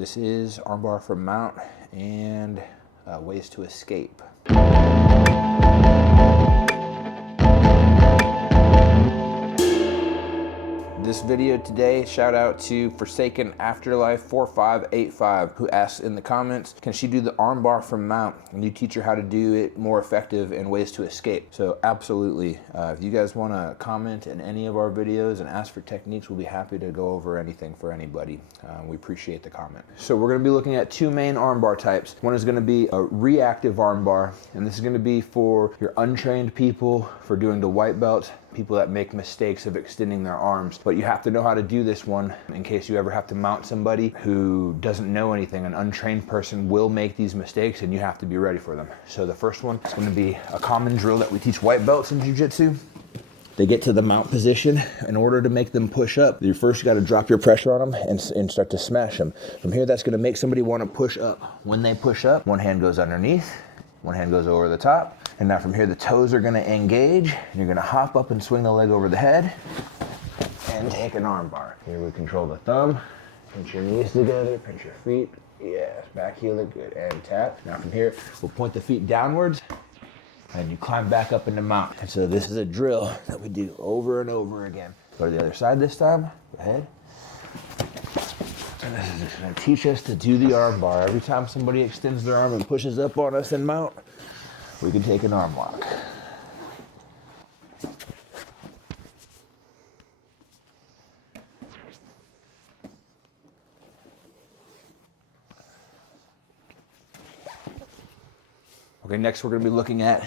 This is Armbar from mount and ways to escape. This video today, shout out to Forsaken Afterlife 4585, who asks in the comments, can she do the armbar from mount? And you teach her how to do it more effective and ways to escape. So absolutely, if you guys want to comment in any of our videos and ask for techniques, we'll be happy to go over anything for anybody. We appreciate the comment. So we're going to be looking at two main armbar types. One is going to be a reactive armbar, and this is going to be for your untrained people, for doing the white belt, people that make mistakes of extending their arms. But you have to know how to do this one in case you ever have to mount somebody who doesn't know anything. An untrained person will make these mistakes and you have to be ready for them. So the first one is going to be a common drill that we teach white belts in jiu-jitsu. They get to the mount position. In order to make them push up, you first got to drop your pressure on them and start to smash them. From here, that's going to make somebody want to push up. When they push up, one hand goes underneath, one hand goes over the top. And now from here, the toes are gonna engage. And you're gonna hop up and swing the leg over the head and take an arm bar. Here we control the thumb. Pinch your knees together, pinch your feet. Yes, back heel it, good, and tap. Now from here, we'll point the feet downwards and you climb back up into mount. And so this is a drill that we do over and over again. Go to the other side this time, go ahead. And this is just gonna teach us to do the arm bar. Every time somebody extends their arm and pushes up on us in mount, we can take an arm lock. Okay, next we're going to be looking at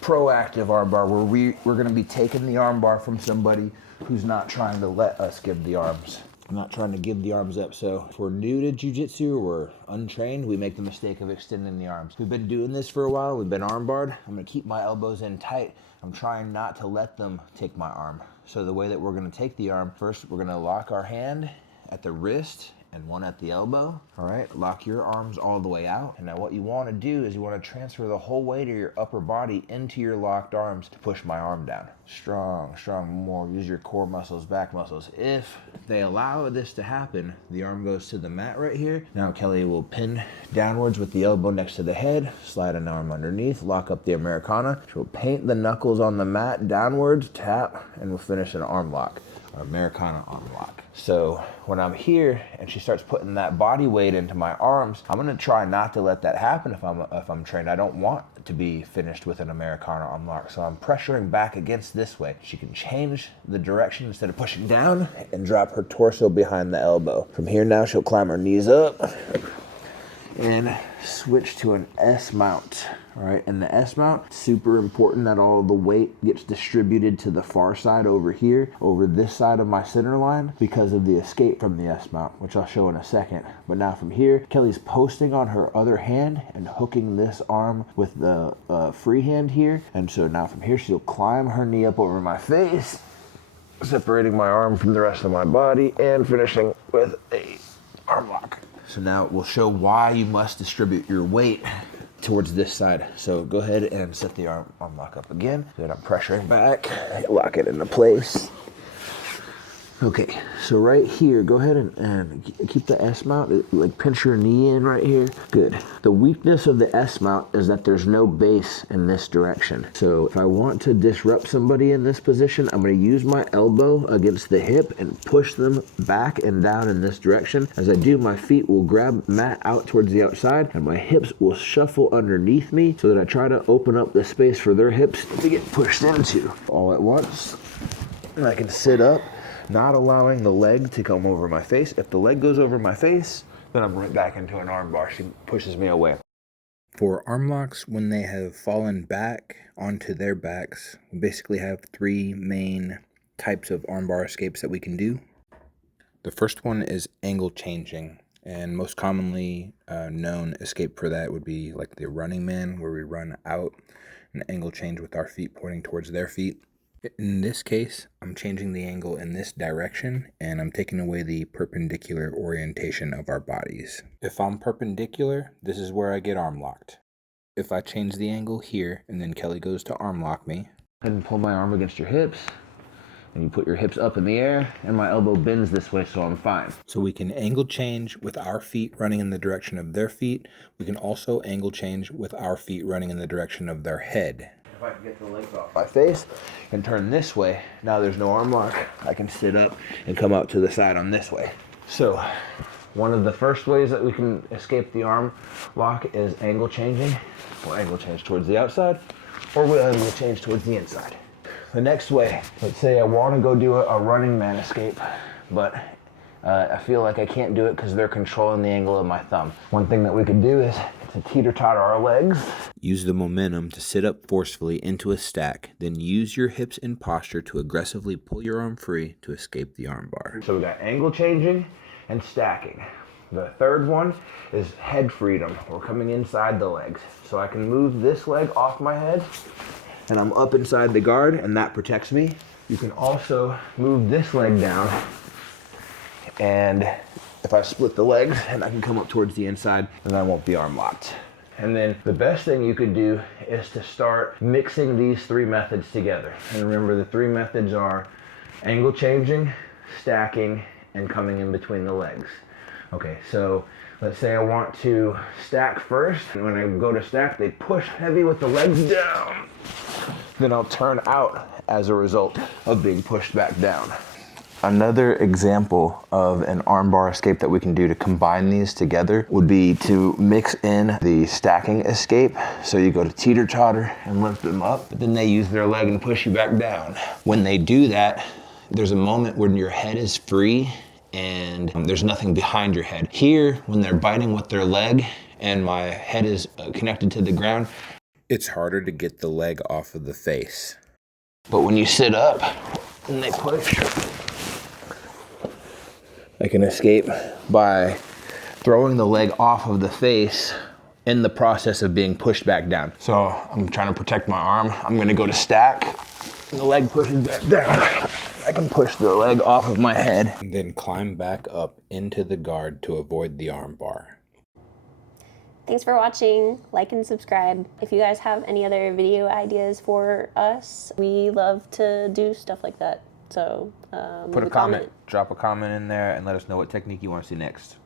proactive armbar, where we're going to be taking the armbar from somebody who's not trying to let us give the arms. I'm not trying to give the arms up. So if we're new to jiu-jitsu or untrained, we make the mistake of extending the arms. We've been doing this for a while. We've been armbarred. I'm going to keep my elbows in tight. I'm trying not to let them take my arm. So the way that we're going to take the arm, first we're going to lock our hand at the wrist and one at the elbow. All right, lock your arms all the way out. And now what you want to do is you want to transfer the whole weight of your upper body into your locked arms to push my arm down. Strong, strong, more. Use your core muscles, back muscles. If they allow this to happen, the arm goes to the mat right here. Now Kelly will pin downwards with the elbow next to the head, slide an arm underneath, lock up the Americana. She'll paint the knuckles on the mat downwards, tap, and we'll finish an arm lock, or Americana arm lock. So when I'm here and she starts putting that body weight into my arms, I'm gonna try not to let that happen if I'm trained. I don't want to be finished with an Americana arm lock, so I'm pressuring back against this way. She can change the direction instead of pushing down and drop her torso behind the elbow. From here now, she'll climb her knees up and switch to an S mount. All right, in the S mount, super important that all the weight gets distributed to the far side over here, over this side of my center line, because of the escape from the S mount, which I'll show in a second. But now from here, Kelly's posting on her other hand and hooking this arm with the free hand here. And so now from here, she'll climb her knee up over my face, separating my arm from the rest of my body and finishing with a arm lock. So now we'll show why you must distribute your weight towards this side. So go ahead and set the arm lock up again. Then I'm pressuring back, lock it into place. Okay, so right here, go ahead and keep the S mount, like pinch your knee in right here. Good. The weakness of the S mount is that there's no base in this direction. So if I want to disrupt somebody in this position, I'm gonna use my elbow against the hip and push them back and down in this direction. As I do, my feet will grab mat out towards the outside and my hips will shuffle underneath me so that I try to open up the space for their hips to get pushed into all at once. And I can sit up, not allowing the leg to come over my face. If the leg goes over my face, then I'm right back into an arm bar. She pushes me away. For arm locks, when they have fallen back onto their backs, we basically have three main types of arm bar escapes that we can do. The first one is angle changing, and most commonly known escape for that would be like the running man, where we run out and angle change with our feet pointing towards their feet. In this case, I'm changing the angle in this direction and I'm taking away the perpendicular orientation of our bodies. If I'm perpendicular, this is where I get arm locked. If I change the angle here and then Kelly goes to arm lock me, and pull my arm against your hips, and you put your hips up in the air, and my elbow bends this way, so I'm fine. So we can angle change with our feet running in the direction of their feet. We can also angle change with our feet running in the direction of their head. If I can get the legs off my face and turn this way, now there's no arm lock. I can sit up and come out to the side on this way. So one of the first ways that we can escape the arm lock is angle changing. We'll angle change towards the outside, or we'll angle change towards the inside. The next way, let's say I want to go do a running man escape, but I feel like I can't do it because they're controlling the angle of my thumb. One thing that we could do is to teeter-totter our legs. Use the momentum to sit up forcefully into a stack, then use your hips in posture to aggressively pull your arm free to escape the arm bar. So we got angle changing and stacking. The third one is head freedom. We're coming inside the legs. So I can move this leg off my head, and I'm up inside the guard, and that protects me. You can also move this leg down, and if I split the legs, and I can come up towards the inside, and I won't be arm locked. And then the best thing you could do is to start mixing these three methods together. And remember, the three methods are angle changing, stacking, and coming in between the legs. Okay, so let's say I want to stack first, and when I go to stack, they push heavy with the legs down. Then I'll turn out as a result of being pushed back down. Another example of an armbar escape that we can do to combine these together would be to mix in the stacking escape. So you go to teeter-totter and lift them up, but then they use their leg and push you back down. When they do that, there's a moment when your head is free and there's nothing behind your head. Here, when they're biting with their leg and my head is connected to the ground, it's harder to get the leg off of the face. But when you sit up and they push, I can escape by throwing the leg off of the face in the process of being pushed back down. So I'm trying to protect my arm. I'm gonna go to stack, and the leg pushes back down. I can push the leg off of my head. And then climb back up into the guard to avoid the arm bar. Thanks for watching. Like and subscribe. If you guys have any other video ideas for us, we love to do stuff like that. So Put a comment, drop a comment in there, and let us know what technique you want to see next.